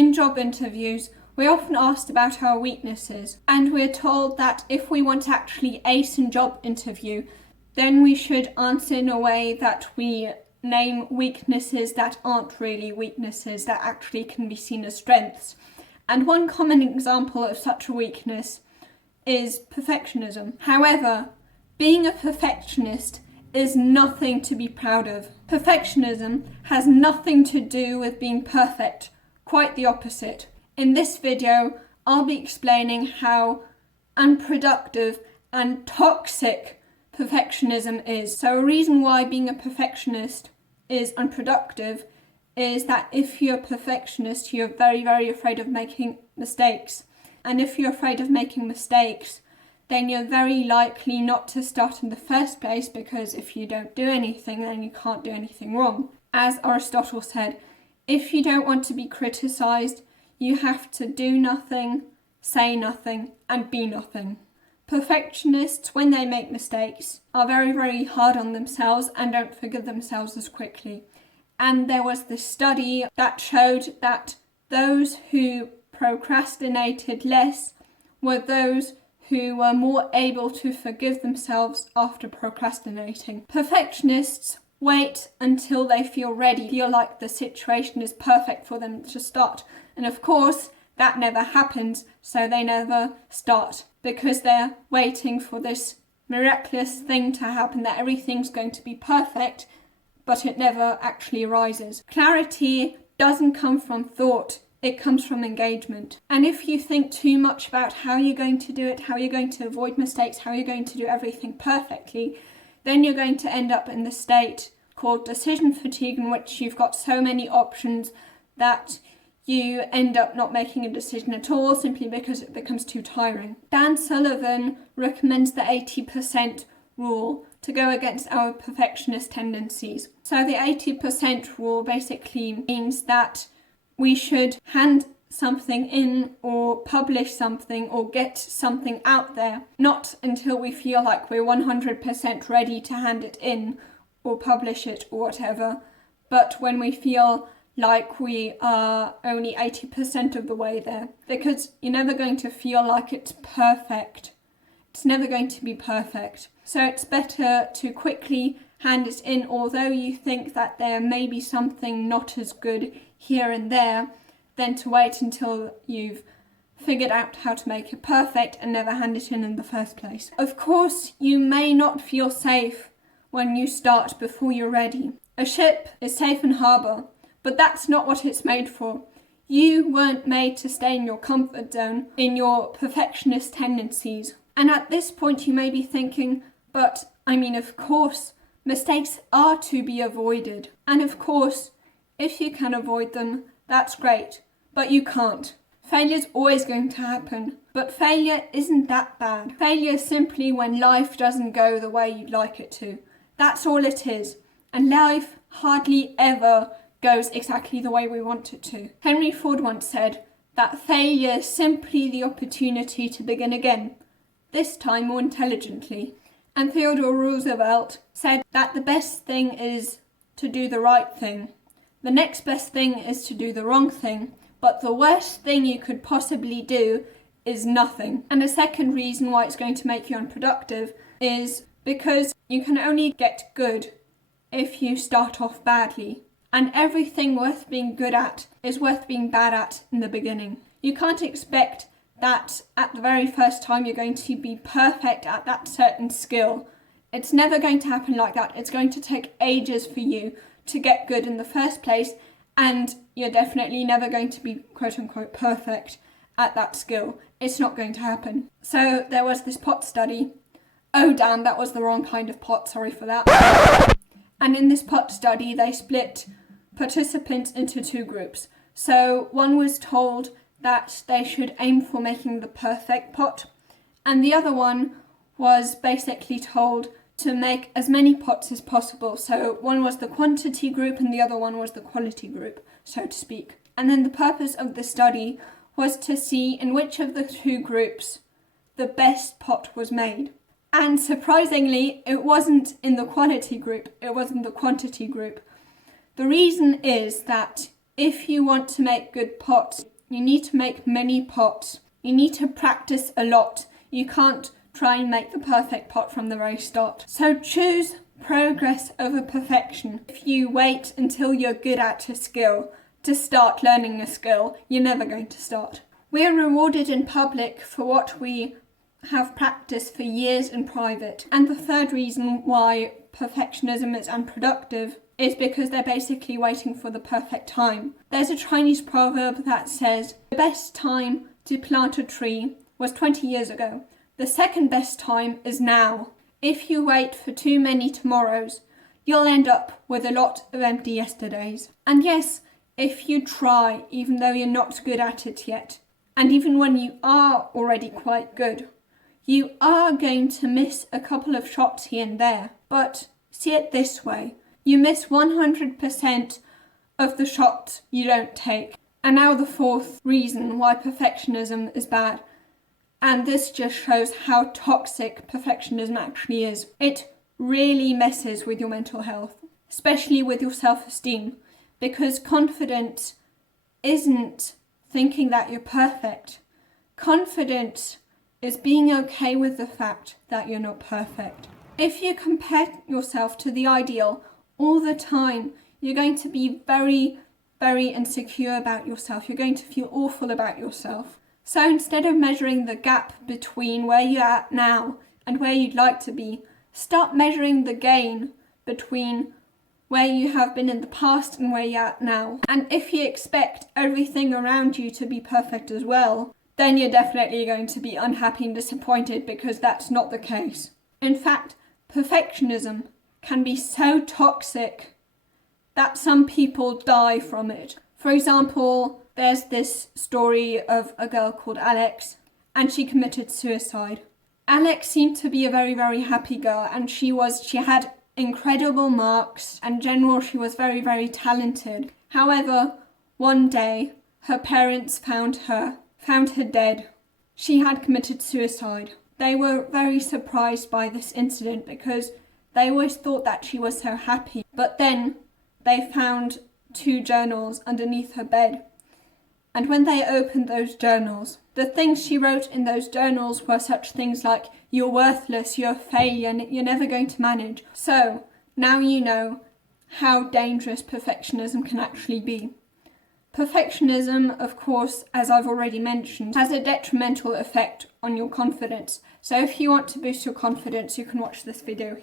In job interviews, we're often asked about our weaknesses, and we're told that if we want to actually ace a job interview, then we should answer in a way that we name weaknesses that aren't really weaknesses, that actually can be seen as strengths. And one common example of such a weakness is perfectionism. However, being a perfectionist is nothing to be proud of. Perfectionism has nothing to do with being perfect, quite the opposite. In this video, I'll be explaining how unproductive and toxic perfectionism is. So a reason why being a perfectionist is unproductive is that if you're a perfectionist, you're very, very afraid of making mistakes. And if you're afraid of making mistakes, then you're very likely not to start in the first place, because if you don't do anything, then you can't do anything wrong. As Aristotle said, if you don't want to be criticised, you have to do nothing, say nothing, and be nothing. Perfectionists, when they make mistakes, are very, very hard on themselves and don't forgive themselves as quickly. And there was this study that showed that those who procrastinated less were those who were more able to forgive themselves after procrastinating. Perfectionists wait until they feel ready, feel like the situation is perfect for them to start. And of course, that never happens, so they never start, because they're waiting for this miraculous thing to happen, that everything's going to be perfect, but it never actually arises. Clarity doesn't come from thought. It comes from engagement. And if you think too much about how you're going to do it, how you're going to avoid mistakes, how you're going to do everything perfectly, then you're going to end up in the state called decision fatigue, in which you've got so many options that you end up not making a decision at all, simply because it becomes too tiring. Dan Sullivan recommends the 80% rule to go against our perfectionist tendencies. So the 80% rule basically means that we should hand something in or publish something or get something out there, not until we feel like we're 100% ready to hand it in or publish it or whatever, but when we feel like we are only 80% of the way there, because you're never going to feel like it's perfect. It's never going to be perfect. So it's better to quickly hand it in, although you think that there may be something not as good here and there, than to wait until you've figured out how to make it perfect and never hand it in the first place. Of course, you may not feel safe when you start before you're ready. A ship is safe in harbour, but that's not what it's made for. You weren't made to stay in your comfort zone, in your perfectionist tendencies. And at this point you may be thinking, but of course, mistakes are to be avoided. And of course, if you can avoid them, that's great, but you can't. Failure's always going to happen, but failure isn't that bad. Failure is simply when life doesn't go the way you'd like it to. That's all it is. And life hardly ever goes exactly the way we want it to. Henry Ford once said that failure is simply the opportunity to begin again, this time more intelligently. And Theodore Roosevelt said that the best thing is to do the right thing. The next best thing is to do the wrong thing, but the worst thing you could possibly do is nothing. And a second reason why it's going to make you unproductive is because you can only get good if you start off badly. And everything worth being good at is worth being bad at in the beginning. You can't expect that at the very first time you're going to be perfect at that certain skill. It's never going to happen like that. It's going to take ages for you to get good in the first place, and you're definitely never going to be quote-unquote perfect at that skill. It's not going to happen. So there was this pot study. Oh damn, that was the wrong kind of pot, sorry for that. And in this pot study they split participants into two groups. So one was told that they should aim for making the perfect pot, and the other one was basically told to make as many pots as possible. So one was the quantity group and the other one was the quality group, so to speak. And then the purpose of the study was to see in which of the two groups the best pot was made. And surprisingly, it wasn't in the quality group, it was in the quantity group. The reason is that if you want to make good pots, you need to make many pots. You need to practice a lot. You can't try and make the perfect pot from the very start. So choose progress over perfection. If you wait until you're good at a skill to start learning a skill, you're never going to start. We are rewarded in public for what we have practiced for years in private. And the third reason why perfectionism is unproductive is because they're basically waiting for the perfect time. There's a Chinese proverb that says, the best time to plant a tree was 20 years ago. The second best time is now. If you wait for too many tomorrows, you'll end up with a lot of empty yesterdays. And yes, if you try, even though you're not good at it yet, and even when you are already quite good, you are going to miss a couple of shots here and there. But see it this way. You miss 100% of the shots you don't take. And now the fourth reason why perfectionism is bad. And this just shows how toxic perfectionism actually is. It really messes with your mental health, especially with your self-esteem, because confidence isn't thinking that you're perfect. Confidence is being okay with the fact that you're not perfect. If you compare yourself to the ideal all the time, you're going to be very, very insecure about yourself. You're going to feel awful about yourself. So instead of measuring the gap between where you're at now and where you'd like to be, start measuring the gain between where you have been in the past and where you're at now. And if you expect everything around you to be perfect as well, then you're definitely going to be unhappy and disappointed, because that's not the case. In fact, perfectionism can be so toxic that some people die from it. For example, there's this story of a girl called Alex, and she committed suicide. Alex seemed to be a very, very happy girl, and she had incredible marks, and in general she was very, very talented. However, one day her parents found her dead. She had committed suicide. They were very surprised by this incident because they always thought that she was so happy. But then they found 2 journals underneath her bed. And when they opened those journals, the things she wrote in those journals were such things like, you're worthless, you're a failure, you're never going to manage. So now you know how dangerous perfectionism can actually be. Perfectionism, of course, as I've already mentioned, has a detrimental effect on your confidence. So if you want to boost your confidence, you can watch this video